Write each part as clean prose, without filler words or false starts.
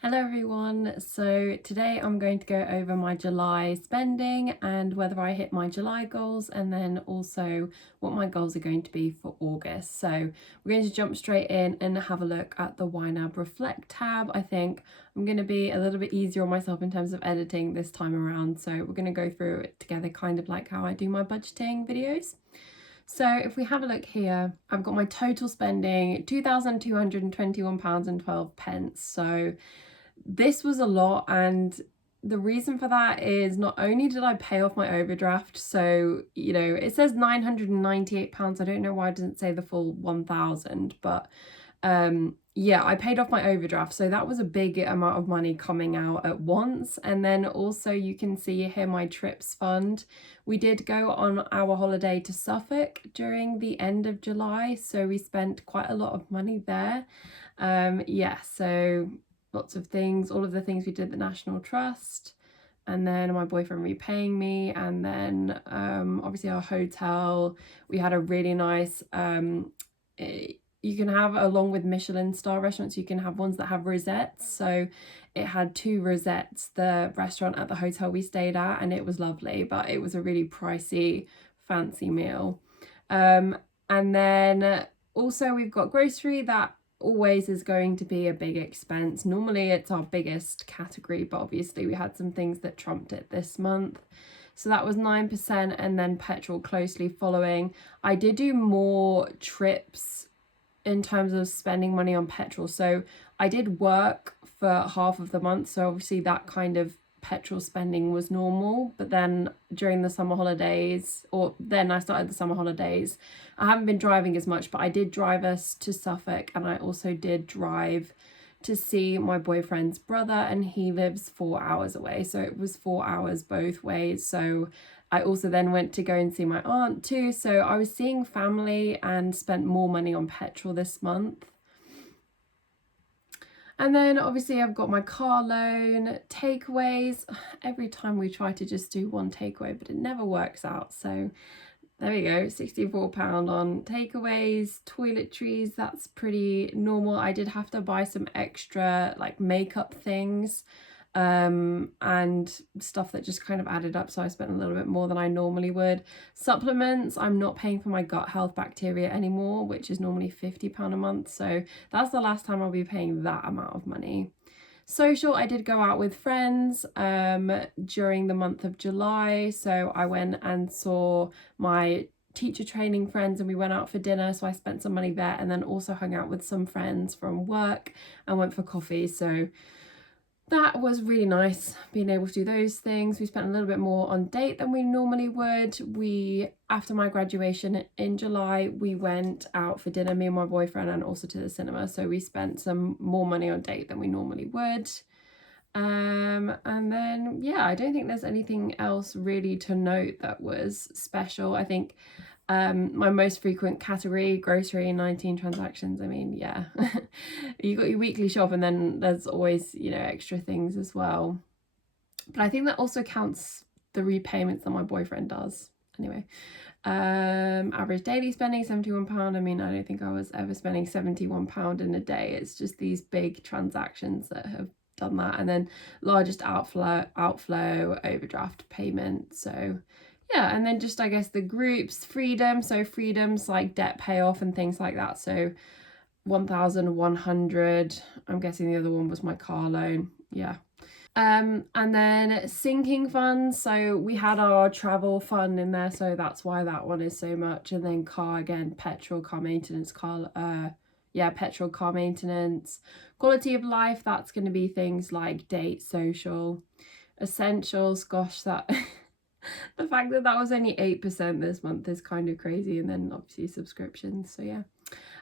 Hello everyone, so today I'm going to go over my July spending and whether I hit my July goals, and then also what my goals are going to be for August. So we're going to jump straight in and have a look at the YNAB Reflect tab. I think I'm going to be a little bit easier on myself in terms of editing this time around, so we're going to go through it together, kind of like how I do my budgeting videos. So if we have a look here, I've got my total spending £2,221.12. So this was a lot, and the reason for that is not only did I pay off my overdraft, so it says £998. I don't know why it doesn't say the full 1,000, but yeah, I paid off my overdraft, so that was a big amount of money coming out at once. And then also you can see here my trips fund. We did go on our holiday to Suffolk during the end of July, so we spent quite a lot of money there. Yeah, so lots of things, all of the things we did at the National Trust, and then my boyfriend repaying me, and then obviously our hotel. We had a really nice you can have, along with Michelin star restaurants, you can have ones that have rosettes. So it had 2 rosettes, the restaurant at the hotel we stayed at, and it was lovely, but it was a really pricey fancy meal. And then also we've got grocery. That always is going to be a big expense. Normally it's our biggest category, but obviously we had some things that trumped it this month. So that was 9%, and then petrol closely following. I did do more trips in terms of spending money on petrol. So I did work for half of the month, so obviously that kind of petrol spending was normal. But then during the summer holidays, or then I started the summer holidays, I haven't been driving as much, but I did drive us to Suffolk, and I also did drive to see my boyfriend's brother, and he lives 4 hours away, so it was 4 hours both ways. So I also then went to go and see my aunt too, so I was seeing family and spent more money on petrol this month. And then obviously I've got my car loan, takeaways. Every time we try to just do one takeaway, but it never works out. So there we go, £64 on takeaways. Toiletries, that's pretty normal. I did have to buy some extra like makeup things and stuff that just kind of added up, so I spent a little bit more than I normally would. Supplements, I'm not paying for my gut health bacteria anymore, which is normally £50 a month, so that's the last time I'll be paying that amount of money. Social, I did go out with friends during the month of July, so I went and saw my teacher training friends, and we went out for dinner, so I spent some money there, and then also hung out with some friends from work and went for coffee. So that was really nice, being able to do those things. We spent a little bit more on date than we normally would. After my graduation in July, we went out for dinner, me and my boyfriend, and also to the cinema. So we spent some more money on date than we normally would. And then, yeah, I don't think there's anything else really to note that was special. I think my most frequent category, grocery, 19 transactions. I mean, yeah, you got your weekly shop, and then there's always, extra things as well. But I think that also counts the repayments that my boyfriend does. Anyway, average daily spending, £71. I mean, I don't think I was ever spending £71 in a day. It's just these big transactions that have done that. And then largest outflow, overdraft payment. So yeah, and then just, I guess, the groups, freedom. So freedom's like debt payoff and things like that. So 1,100. I'm guessing the other one was my car loan. Yeah. And then sinking funds. So we had our travel fund in there, so that's why that one is so much. And then car, again, petrol, car maintenance, petrol, car maintenance. Quality of life, that's going to be things like date, social, essentials. Gosh, that the fact that was only 8% this month is kind of crazy. And then obviously subscriptions. So yeah,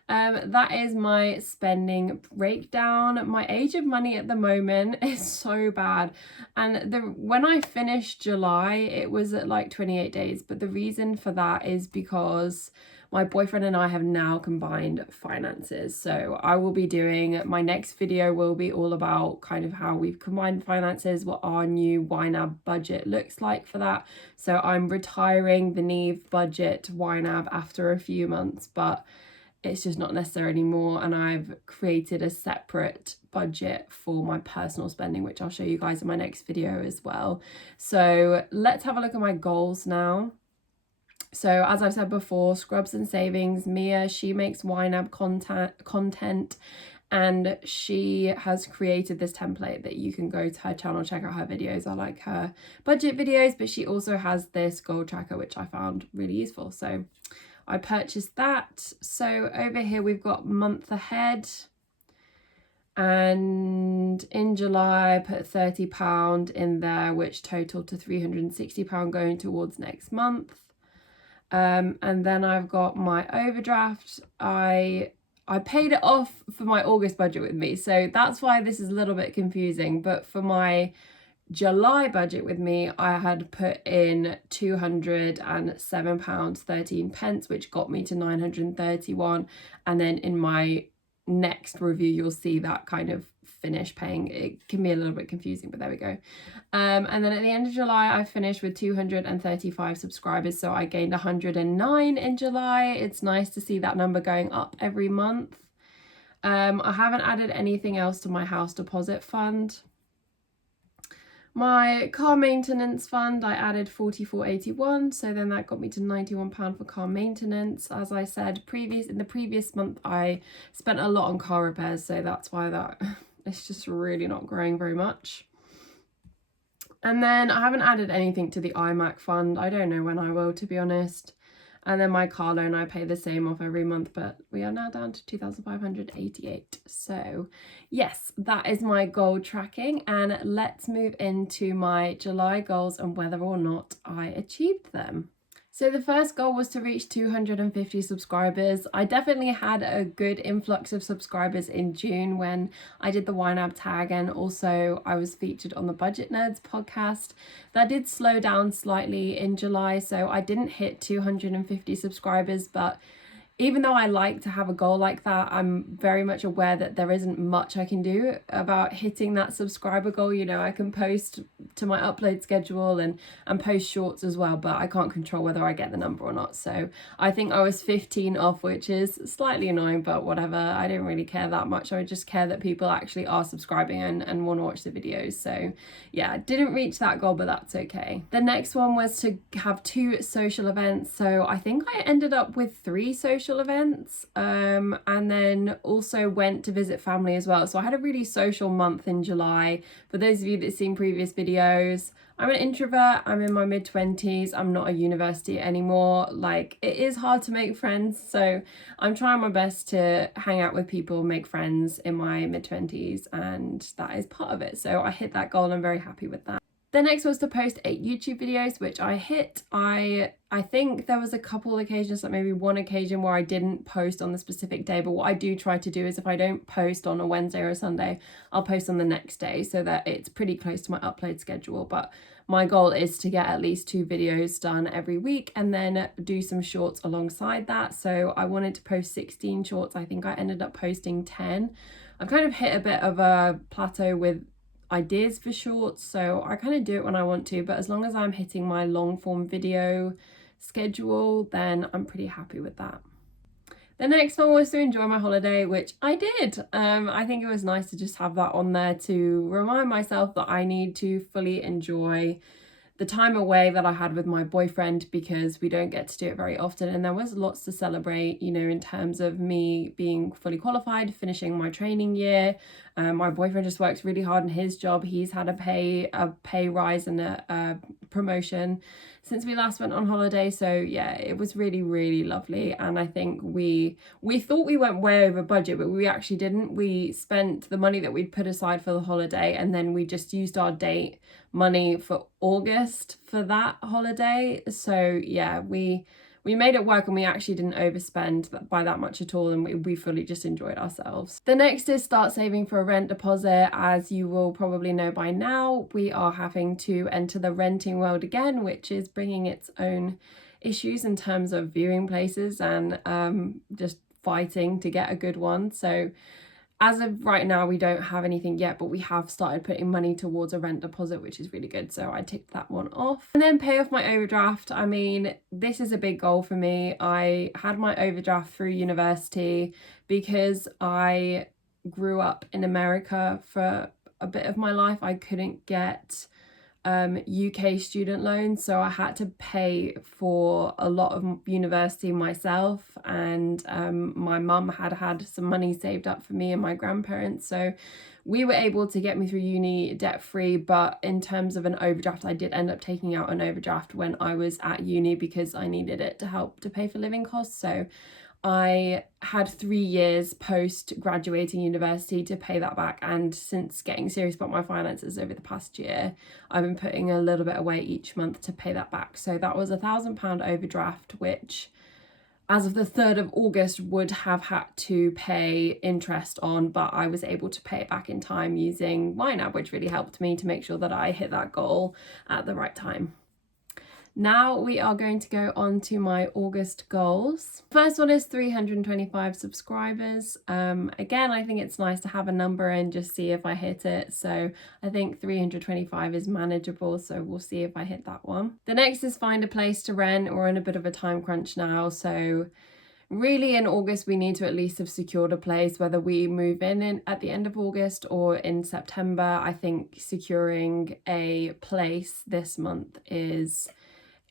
that is my spending breakdown. My age of money at the moment is so bad, and when I finished July, it was at like 28 days, but the reason for that is because my boyfriend and I have now combined finances. So I will be doing, my next video will be all about kind of how we've combined finances, what our new YNAB budget looks like for that. So I'm retiring the Niamh budget YNAB after a few months, but it's just not necessary anymore, and I've created a separate budget for my personal spending, which I'll show you guys in my next video as well. So let's have a look at my goals now. So as I've said before, scrubs and savings. Mia, she makes YNAB content, and she has created this template that you can go to her channel, check out her videos. I like her budget videos, but she also has this goal tracker, which I found really useful. So I purchased that. So over here we've got month ahead. And in July I put £30 in there, which totaled to £360 going towards next month. And then I've got my overdraft. I paid it off for my August budget with me, so that's why this is a little bit confusing. But for my July budget with me, I had put in £207.13, which got me to 931. And then in my next review, you'll see that kind of finish paying. It can be a little bit confusing, but there we go. And then at the end of July, I finished with 235 subscribers, so I gained 109 in July. It's nice to see that number going up every month. I haven't added anything else to my house deposit fund. My car maintenance fund, I added £44.81, so then that got me to £91 for car maintenance. As I said, in the previous month, I spent a lot on car repairs, so that's why that it's just really not growing very much. And then I haven't added anything to the iMac fund. I don't know when I will, to be honest. And then my car loan, I pay the same off every month, but we are now down to 2,588. So yes, that is my goal tracking. And let's move into my July goals and whether or not I achieved them. So the first goal was to reach 250 subscribers. I definitely had a good influx of subscribers in June when I did the YNAB tag, and also I was featured on the Budget Nerds podcast. That did slow down slightly in July, so I didn't hit 250 subscribers, but even though I like to have a goal like that, I'm very much aware that there isn't much I can do about hitting that subscriber goal. You know, I can post to my upload schedule and post shorts as well, but I can't control whether I get the number or not. So I think I was 15 off, which is slightly annoying, but whatever. I didn't really care that much. I just care that people actually are subscribing and want to watch the videos. So yeah, didn't reach that goal, but that's okay. The next one was to have 2 social events. So I think I ended up with 3 social events, and then also went to visit family as well. So I had a really social month in July. For those of you that have seen previous videos, I'm an introvert, I'm in my mid-20s, I'm not at university anymore. Like, it is hard to make friends, so I'm trying my best to hang out with people, make friends in my mid-20s, and that is part of it. So I hit that goal and I'm very happy with that. The next was to post 8 YouTube videos, which I hit. I think there was a couple occasions, like maybe one occasion where I didn't post on the specific day, but what I do try to do is if I don't post on a Wednesday or a Sunday, I'll post on the next day so that it's pretty close to my upload schedule. But my goal is to get at least 2 videos done every week and then do some shorts alongside that. So I wanted to post 16 shorts. I think I ended up posting 10. I've kind of hit a bit of a plateau with ideas for shorts, so I kind of do it when I want to, but as long as I'm hitting my long form video schedule, then I'm pretty happy with that. The next one was to enjoy my holiday, which I did. I think it was nice to just have that on there to remind myself that I need to fully enjoy the time away that I had with my boyfriend, because we don't get to do it very often, and there was lots to celebrate, you know, in terms of me being fully qualified, finishing my training year. My boyfriend just works really hard in his job. He's had a pay rise and a promotion since we last went on holiday. So yeah, it was really, really lovely. And I think we thought we went way over budget, but we actually didn't. We spent the money that we'd put aside for the holiday, and then we just used our date money for August for that holiday. So yeah, we made it work, and we actually didn't overspend by that much at all, and we fully just enjoyed ourselves. The next is start saving for a rent deposit. As you will probably know by now, we are having to enter the renting world again, which is bringing its own issues in terms of viewing places and just fighting to get a good one. So As of right now, we don't have anything yet, but we have started putting money towards a rent deposit, which is really good. So I ticked that one off. And then pay off my overdraft. I mean, this is a big goal for me. I had my overdraft through university because I grew up in America for a bit of my life. I couldn't get UK student loans, so I had to pay for a lot of university myself, and my mum had some money saved up for me and my grandparents, so we were able to get me through uni debt free. But in terms of an overdraft, I did end up taking out an overdraft when I was at uni because I needed it to help to pay for living costs. So I had 3 years post graduating university to pay that back, and since getting serious about my finances over the past year, I've been putting a little bit away each month to pay that back. So that was £1,000 overdraft, which as of the 3rd of August would have had to pay interest on, but I was able to pay it back in time using YNAB, which really helped me to make sure that I hit that goal at the right time. Now we are going to go on to my August goals. First one is 325 subscribers. Again, I think it's nice to have a number and just see if I hit it. So I think 325 is manageable, so we'll see if I hit that one. The next is find a place to rent. We're in a bit of a time crunch now, so really in August we need to at least have secured a place, whether we move in at the end of August or in September. I think securing a place this month is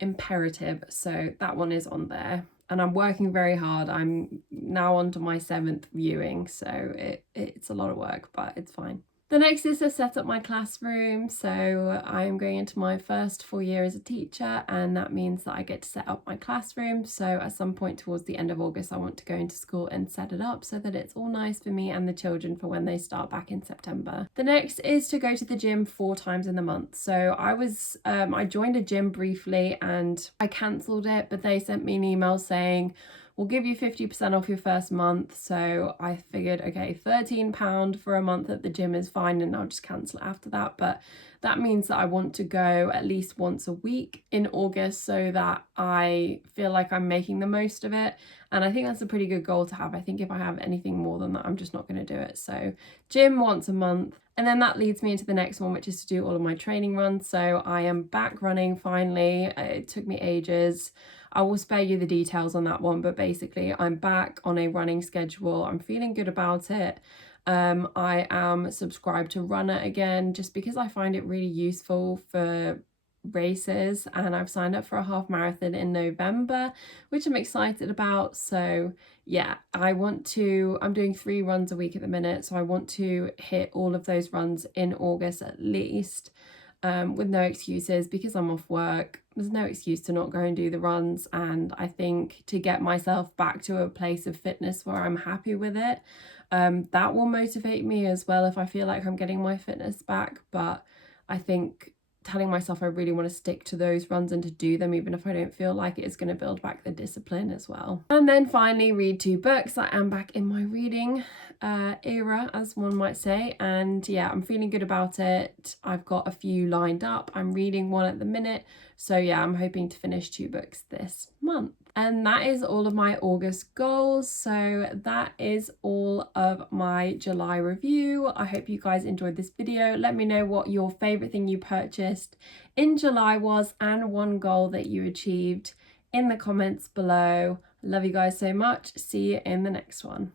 imperative, so that one is on there, and I'm working very hard. I'm now on to my 7th viewing, so it's a lot of work, but it's fine. The next is to set up my classroom. So I'm going into my first full year as a teacher, and that means that I get to set up my classroom. So at some point towards the end of August, I want to go into school and set it up so that it's all nice for me and the children for when they start back in September. The next is to go to the gym 4 times in the month. So I joined a gym briefly and I cancelled it, but they sent me an email saying, we'll give you 50% off your first month. So I figured, okay, £13 for a month at the gym is fine, and I'll just cancel it after that. But that means that I want to go at least once a week in August so that I feel like I'm making the most of it. And I think that's a pretty good goal to have. I think if I have anything more than that, I'm just not going to do it. So gym once a month. And then that leads me into the next one, which is to do all of my training runs. So I am back running finally. It took me ages. I will spare you the details on that one, but basically I'm back on a running schedule. I'm feeling good about it. I am subscribed to Runner again, just because I find it really useful for races, and I've signed up for a half marathon in November, which I'm excited about. So yeah, I'm doing 3 runs a week at the minute, so I want to hit all of those runs in August at least. With no excuses, because I'm off work. There's no excuse to not go and do the runs, and I think to get myself back to a place of fitness where I'm happy with it, that will motivate me as well if I feel like I'm getting my fitness back. But I think telling myself I really want to stick to those runs and to do them even if I don't feel like it is going to build back the discipline as well. And then finally read 2 books. I am back in my reading era, as one might say, and yeah, I'm feeling good about it. I've got a few lined up. I'm reading one at the minute, so yeah, I'm hoping to finish 2 books this month. And that is all of my August goals. So that is all of my July review. I hope you guys enjoyed this video. Let me know what your favorite thing you purchased in July was, and one goal that you achieved, in the comments below. Love you guys so much. See you in the next one.